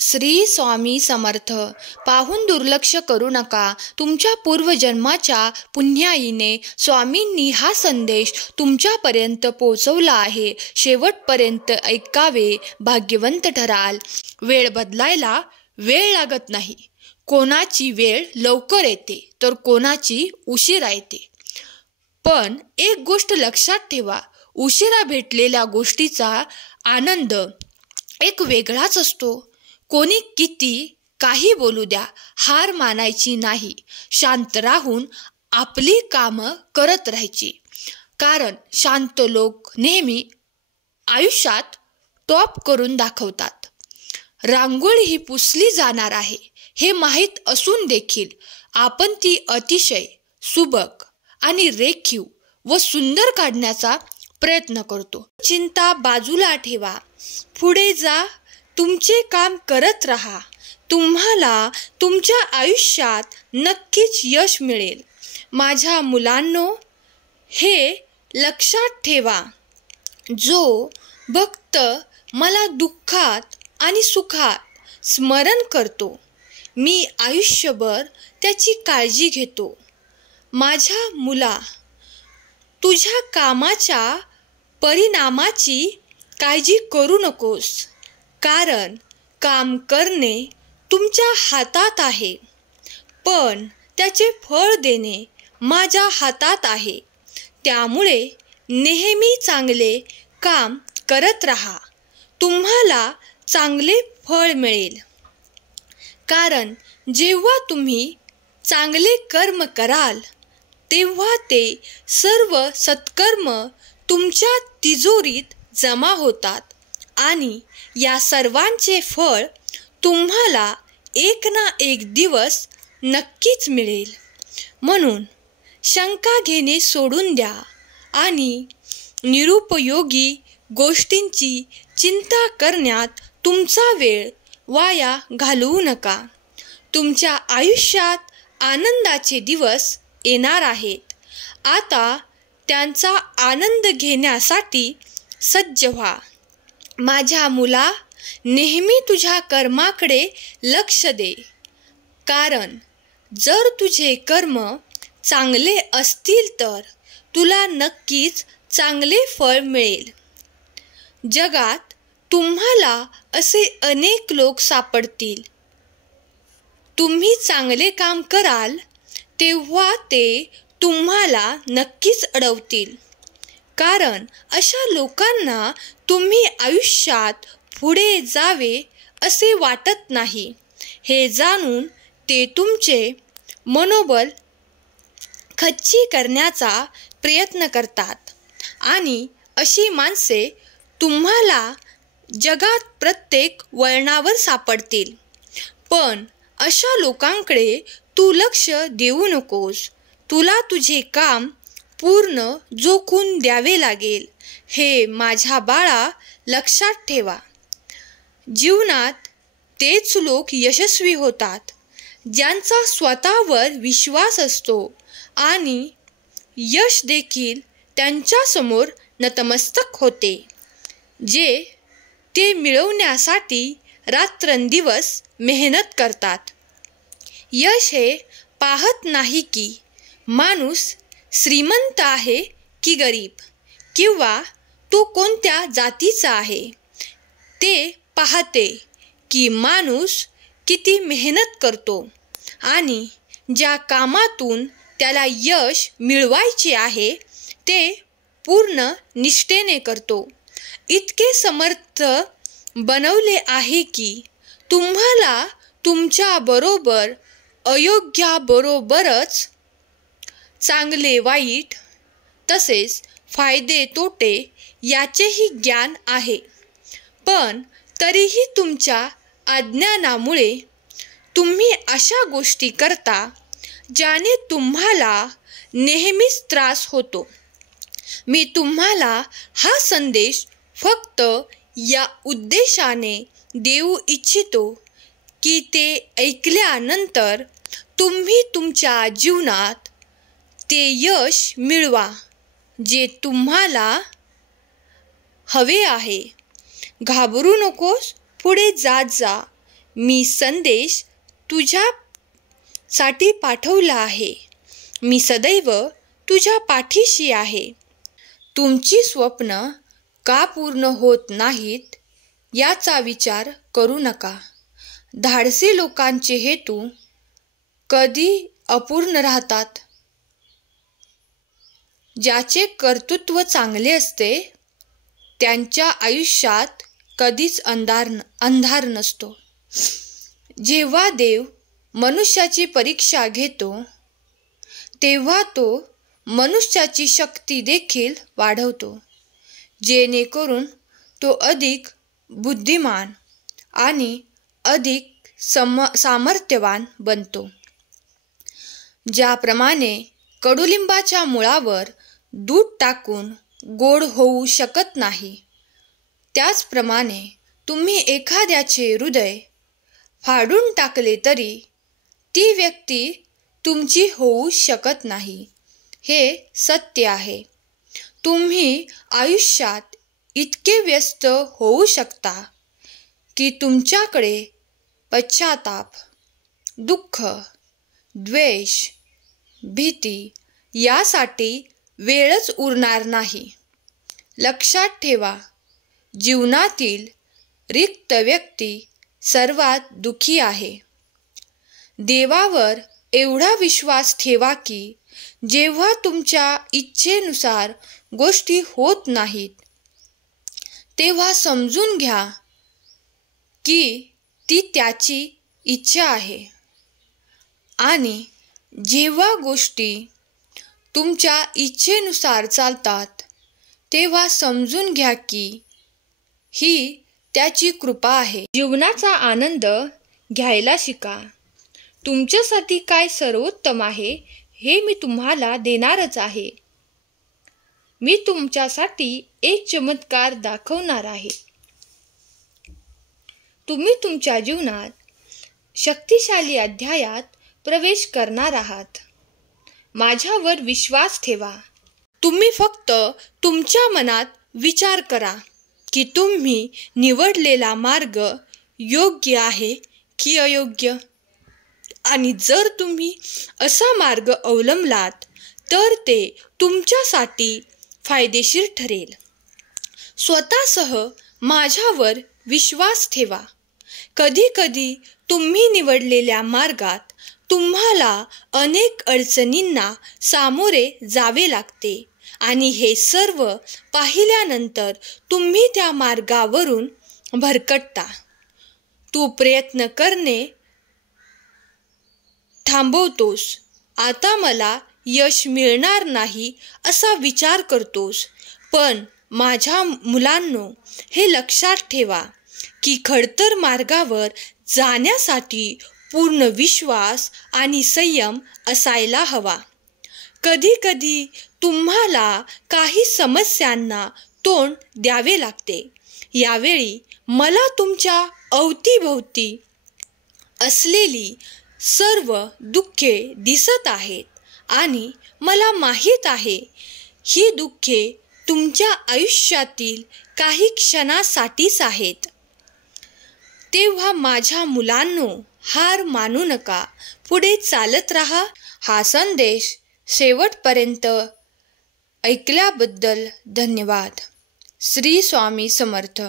श्री स्वामी समर्थ. पाहून दुर्लक्ष करू नका. तुमच्या पूर्वजन्माच्या पुण्याईने स्वामींनी हा संदेश तुमच्यापर्यंत पोहोचवला आहे. शेवटपर्यंत ऐकावे, भाग्यवंत ठराल. वेळ बदलायला वेळ लागत नाही. कोणाची वेळ लवकर येते तर कोणाची उशिरा येते. पण एक गोष्ट लक्षात ठेवा, उशिरा भेटलेल्या गोष्टीचा आनंद एक वेगळाच असतो. कोणी किती काही बोलू द्या, हार मानायची नाही. शांत राहून आपली कामं करत राहायची. कारण शांत लोक नेहमी आयुष्यात टॉप करून दाखवतात. रांगोळी ही पुसली जाणार आहे हे माहीत असून देखील आपण ती अतिशय सुबक आणि रेखीव व सुंदर काढण्याचा प्रयत्न करतो. चिंता बाजूला ठेवा, पुढे जा, तुमचे काम करत राहा. तुम्हाला तुमच्या आयुष्यात नक्कीच यश मिळेल. माझ्या मुलांनो, हे लक्षात ठेवा, जो भक्त मला दुःखात आणि सुखात स्मरण करतो, मी आयुष्यभर त्याची काळजी घेतो. माझ्या मुला, तुझ्या कामाच्या परिणामाची काळजी करू नकोस. कारण काम करणे तुमच्या हातात आहे, पण त्याचे फळ देणे माझ्या हातात आहे. त्यामुळे नेहमी चांगले काम करत राहा. तुम्हाला चांगले फळ मिळेल. कारण जेव्हा तुम्ही चांगले कर्म कराल तेव्हा ते सर्व सत्कर्म तुमच्या तिजोरीत जमा होतात आणि या सर्वांचे फळ तुम्हाला एक ना एक दिवस नक्कीच मिळेल. म्हणून शंका घेणे सोडून द्या आणि निरुपयोगी गोष्टींची चिंता करण्यात तुमचा वेळ वाया घालवू नका. तुमच्या आयुष्यात आनंदाचे दिवस येणार आहेत. आता त्यांचा आनंद घेण्यासाठी सज्ज व्हा. माझ्या मुला, नेहमी तुझ्या कर्माकडे लक्ष दे. कारण जर तुझे कर्म चांगले असतील तर तुला नक्कीच चांगले फळ मिळेल. जगात तुम्हाला असे अनेक लोक सापडतील. तुम्ही चांगले काम कराल तेव्हा ते तुम्हाला नक्कीच अडवतील. कारण अशा लोकांना तुम्ही आयुष्यात पुढे जावे असे वाटत नाही. हे जाणून ते तुमचे मनोबल खच्ची करण्याचा प्रयत्न करतात आणि अशी माणसे तुम्हाला जगात प्रत्येक वळणावर सापडतील. पण अशा लोकांकडे तू लक्ष देऊ नकोस. तुला तुझे काम पूर्ण जोखून द्यावे लागेल. हे माझ्या बाळा, लक्षात ठेवा. जीवनात तेच लोक यशस्वी होतात ज्यांचा स्वतःवर विश्वास असतो आणि यश देखील त्यांच्यासमोर नतमस्तक होते. जे ते मिळवण्यासाठी रात्रंदिवस मेहनत करतात. यश हे पाहत नाही की माणूस श्रीमंत आहे की गरीब किंवा तो कोणत्या जातीचा आहे. ते पाहते की माणूस किती मेहनत करतो आणि ज्या कामातून त्याला यश मिळवायचे आहे ते पूर्ण निष्ठेने करतो. इतके समर्थ बनवले आहे की तुम्हाला तुमच्याबरोबर अयोग्याबरोबरच चांगले वाईट तसेच फायदे तोटे याचेही ज्ञान आहे. पण तरीही तुमच्या अज्ञानामुळे तुम्ही अशा गोष्टी करता ज्याने तुम्हाला नेहमीच त्रास होतो. मी तुम्हाला हा संदेश फक्त या उद्देशाने देऊ इच्छितो की ते ऐकल्यानंतर तुम्ही तुमच्या जीवनात ते यश मिळवा जे तुम्हाला हवे आहे. घाबरू नकोस, पुढे जात जा. मी संदेश तुझ्यासाठी पाठवला आहे. मी सदैव तुझ्या पाठीशी आहे. तुमची स्वप्न का पूर्ण होत नाहीत याचा विचार करू नका. धाडसी लोकांचे हेतू कधी अपूर्ण राहतात. ज्याचे कर्तृत्व चांगले असते त्यांच्या आयुष्यात कधीच अंधार नसतो. जेव्हा देव मनुष्याची परीक्षा घेतो तेव्हा तो मनुष्याची शक्ती देखील वाढवतो, जेणेकरून तो अधिक बुद्धिमान आणि अधिक सामर्थ्यवान बनतो. ज्याप्रमाणे कडुलिंबाच्या मुळावर दूध टाकून गोड होऊ शकत नाही, त्याचप्रमाणे तुम्ही एखाद्याचे हृदय फाडून टाकले तरी ती व्यक्ती तुमची होऊ शकत नाही. हे सत्य आहे. तुम्ही आयुष्यात इतके व्यस्त होऊ शकता की तुमच्याकडे पश्चाताप, दुःख, द्वेष, भीती यासाठी वेळच उरणार नाही. लक्षात ठेवा, जीवनातील रिक्त व्यक्ती सर्वात दुःखी आहे. देवावर एवढा विश्वास ठेवा की जेव्हा तुमच्या इच्छेनुसार गोष्टी होत नाहीत तेव्हा समजून घ्या की ती त्याची इच्छा आहे, आणि जेव्हा गोष्टी तुमच्या इच्छेनुसार चालतात तेव्हा समजून घ्या की ही त्याची कृपा आहे. जीवनाचा आनंद घ्यायला शिका. तुमच्यासाठी काय सर्वोत्तम आहे हे मी तुम्हाला देणारच आहे. मी तुमच्यासाठी एक चमत्कार दाखवणार आहे. तुम्ही तुमच्या जीवनात शक्तिशाली अध्यायात प्रवेश करणार आहात. माझ्यावर विश्वास ठेवा. तुम्ही फक्त तुमच्या मनात विचार करा की तुम्ही निवडलेला मार्ग योग्य आहे की अयोग्य, आणि जर तुम्ही असा मार्ग अवलंबलात तर ते तुमच्यासाठी फायदेशीर ठरेल. स्वतःसह माझ्यावर विश्वास ठेवा. कधीकधी तुम्ही निवडलेल्या मार्गात तुम्हाला अनेक अडचणींना सामोरे जावे लागते, आणि हे सर्व पाहिल्यानंतर तुम्ही त्या मार्गावरून भरकटता. तू प्रयत्न करणे थांबवतोस. आता मला यश मिळणार नाही असा विचार करतोस. पण माझ्या मुलांनो, हे लक्षात ठेवा की खडतर मार्गावर जाण्यासाठी पूर्ण विश्वास आणि संयम असायला हवा. कधीकधी तुम्हाला काही समस्यांना तोंड द्यावे लागते. यावेळी मला तुमच्या अवतीभोवती असलेली सर्व दुःखे दिसत आहेत, आणि मला माहीत आहे ही दुःखे तुमच्या आयुष्यातील काही क्षणासाठीच आहेत. तेव्हा माझ्या मुलांनो, हार मानू नका. पुढे चालत राहा. हा संदेश शेवटपर्यंत ऐकल्याबद्दल धन्यवाद. श्री स्वामी समर्थ.